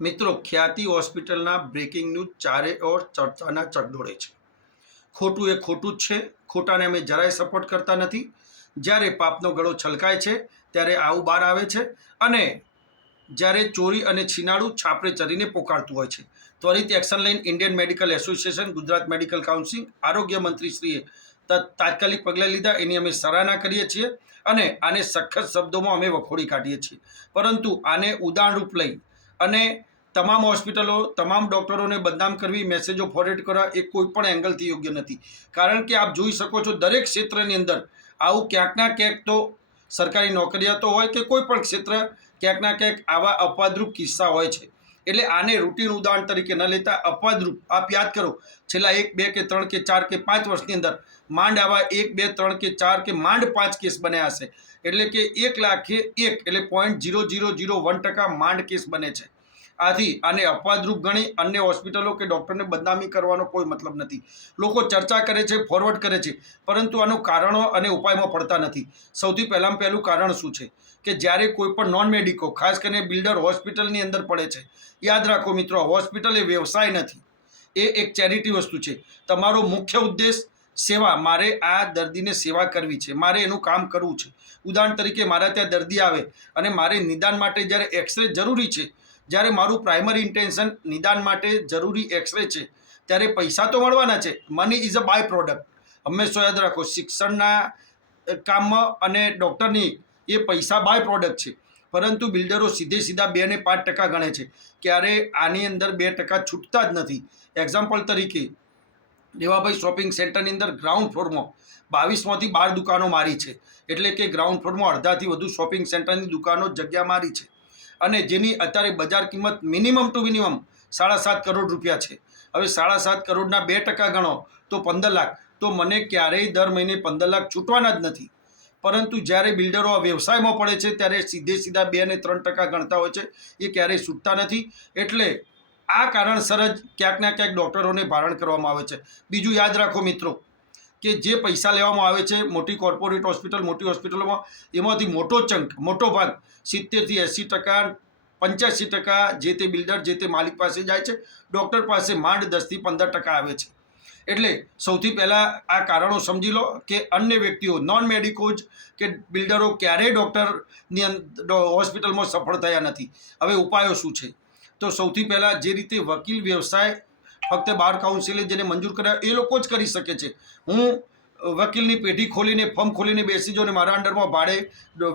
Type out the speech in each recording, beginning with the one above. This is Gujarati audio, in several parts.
મિત્રો, ખ્યાતિ હોસ્પિટલના બ્રેકિંગ ન્યૂઝ ચારે ઓર ચર્ચાના ચકડોળે છે. ખોટું એ ખોટું જ છે. ખોટાને અમે જરાય સપોર્ટ કરતા નથી. જ્યારે પાપનો ગળો છલકાય છે ત્યારે આવું બહાર આવે છે, અને જ્યારે ચોરી અને છીનાડું છાપરે ચરીને પોકારતું હોય છે. ત્વરિત એક્શન લઈને Indian medical association, Gujarat medical council, આરોગ્ય મંત્રીશ્રીએ તાત્કાલિક પગલાં લીધા. એની અમે સરાહના કરીએ છીએ અને આને સખત શબ્દોમાં અમે વખોડી કાઢીએ છીએ. પરંતુ આને ઉદાહરણરૂપ લઈ અને તમામ હોસ્પિટલો, તમામ ડૉક્ટરોને બદનામ કરવી, મેસેજો ફોરવર્ડ કરવા એ કોઈ પણ એંગલથી યોગ્ય નથી. કારણ કે આપ જોઈ શકો છો, દરેક ક્ષેત્રની અંદર આવું ક્યાંકના ક્યાંક તો સરકારી નોકરિયાતો હોય કે કોઈ પણ ક્ષેત્ર, ક્યાંકના ક્યાંક આવા અપવાદરૂપ કિસ્સા હોય છે. એટલે આને રૂટીન ઉદાહરણ તરીકે ન લેતા અપવાદરૂપ આપ યાદ કરો, છેલ્લા 1, 2 કે 3 કે 4 કે 5 વર્ષની અંદર માંડ આવા 1, 2, 3 કે 4 કે માંડ 5 કેસ બન્યા હશે. એટલે કે 1 લાખે 1 એટલે 0.0001% માંડ કેસ બને છે. આથી આને અપવાદરૂપ ગણી અન્ય હોસ્પિટલો કે ડૉક્ટરને બદનામી કરવાનો કોઈ મતલબ નથી. લોકો ચર્ચા કરે છે, ફોરવર્ડ કરે છે, પરંતુ આનું કારણો અને ઉપાયમાં પડતા નથી. સૌથી પહેલું કારણ શું છે કે જ્યારે કોઈ પણ નોન મેડિકો, ખાસ કરીને બિલ્ડર હોસ્પિટલની અંદર પડે છે, યાદ રાખો મિત્રો, હોસ્પિટલ એ વ્યવસાય નથી, એ એક ચેરિટી વસ્તુ છે. તમારો મુખ્ય ઉદ્દેશ સેવા, મારે આ દર્દીને સેવા કરવી છે, મારે એનું કામ કરવું છે. ઉદાહરણ તરીકે મારા ત્યાં દર્દી આવે અને મારે નિદાન માટે જ્યારે એક્સરે જરૂરી છે, જ્યારે મારું પ્રાઇમરી ઇન્ટેન્શન નિદાન માટે જરૂરી એક્સરે છે, ત્યારે પૈસા તો મળવાના છે. Money is a byproduct. હંમેશા યાદ રાખો, શિક્ષણના કામમાં અને ડૉક્ટરની એ પૈસા બાય પ્રોડક્ટ છે. પરંતુ બિલ્ડરો સીધા 2 ને 5% ગણે છે. ક્યારે આની અંદર 2% છૂટતા જ નથી. એક્ઝામ્પલ તરીકે દેવાભાઈ શોપિંગ સેન્ટરની અંદર ગ્રાઉન્ડ ફ્લોરમાં 22માંથી 12 દુકાનો મારી છે. એટલે કે ગ્રાઉન્ડ ફ્લોરમાં અડધાથી વધુ શોપિંગ સેન્ટરની દુકાનો જગ્યા મારી છે, અને જેની અત્યારે બજાર કિંમત મિનિમમ ટુ મિનિમમ 7.5 કરોડ રૂપિયા છે. હવે 7.5 કરોડના 2% ગણો તો 15 લાખ. તો મને ક્યારેય દર મહિને 15 લાખ છૂટવાના જ નથી. પરંતુ જ્યારે બિલ્ડરો આ વ્યવસાયમાં પડે છે ત્યારે સીધા 2 ને 3% ગણતા હોય છે, એ ક્યારેય છૂટતા નથી. એટલે આ કારણસર જ ક્યાંકના ક્યાંક ડૉક્ટરોને ભારણ કરવામાં આવે છે. બીજું યાદ રાખો મિત્રો, કે જે પૈસા લેવામાં આવે છે મોટી કોર્પોરેટ હોસ્પિટલ, મોટી હોસ્પિટલોમાં, એમાંથી મોટો ભાગ 70થી 80%, 85% જે તે બિલ્ડર, જે તે માલિક પાસે જાય છે. ડૉક્ટર પાસે માંડ 10થી 15% આવે છે. એટલે સૌથી પહેલાં આ કારણો સમજી લો કે અન્ય વ્યક્તિઓ, નોન મેડિકોઝ કે બિલ્ડરો ક્યારેય ડૉક્ટરની હોસ્પિટલમાં સફળ થયા નથી. હવે ઉપાયો શું છે? તો સૌથી પહેલાં જે રીતે વકીલ વ્યવસાય ફક્ત બાર કાઉન્સિલે જેને મંજૂર કર્યા એ લોકો જ કરી શકે છે. હું વકીલની પેઢી ખોલીને, ફર્મ ખોલીને બેસી જાઉં અને મારા અંડરમાં ભાડે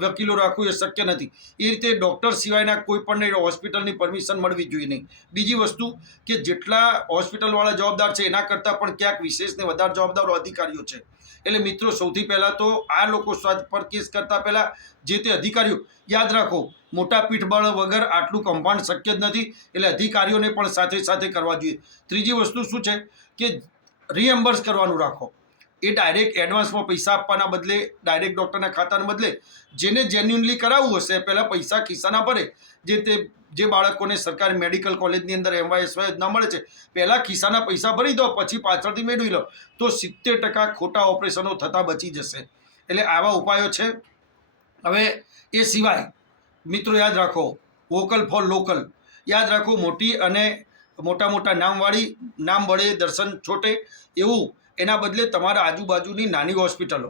વકીલો રાખવું એ શક્ય નથી. એ રીતે ડૉક્ટર સિવાયના કોઈ પણને હોસ્પિટલની પરમિશન મળવી જોઈએ નહીં. બીજી વસ્તુ કે જેટલા હોસ્પિટલવાળા જવાબદાર છે એના કરતાં પણ ક્યાંક વિશેષ ને વધારે જવાબદાર અધિકારીઓ છે. એટલે મિત્રો, સૌથી પહેલાં તો આ લોકો પર કેસ કરતાં પહેલાં જે તે અધિકારીઓ, યાદ રાખો, મોટા પીઠબળ વગર આટલું કમ્પાઉન્ડ શક્ય જ નથી. એટલે અધિકારીઓને પણ સાથે કરવા જોઈએ. ત્રીજી વસ્તુ શું છે કે રીએમ્બર્સ કરવાનું રાખો. એ ડાયરેક્ટ એડવાન્સમાં પૈસા આપવાના બદલે, ડાયરેક્ટ ડૉક્ટરના ખાતાના બદલે, જેને જેન્યુઅનલી કરાવવું હશે પહેલાં પૈસા ખિસ્સાના ભરે. જે બાળકોને સરકારી મેડિકલ કોલેજની અંદર MYSY ન મળે છે, પહેલાં ખિસ્સાના પૈસા ભરી દો, પછી પાછળથી મેળવી લો, તો 70% ખોટા ઓપરેશનો થતાં બચી જશે. એટલે આવા ઉપાયો છે. હવે એ સિવાય મિત્રો યાદ રાખો, વોકલ ફોર લોકલ. યાદ રાખો, મોટી અને મોટા નામ વડે દર્શન છોટે, એવું એના બદલે તમારા આજુબાજુની નાની હોસ્પિટલો,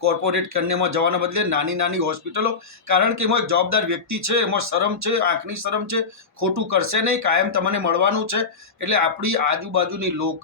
કોર્પોરેટ કન્યામાં જવાના બદલે નાની હોસ્પિટલો. કારણ કે એમાં એક જવાબદાર વ્યક્તિ છે, એમાં શરમ છે, આંખની શરમ છે, ખોટું કરશે નહીં, કાયમ તમને મળવાનું છે. એટલે આપણી આજુબાજુની લોકલ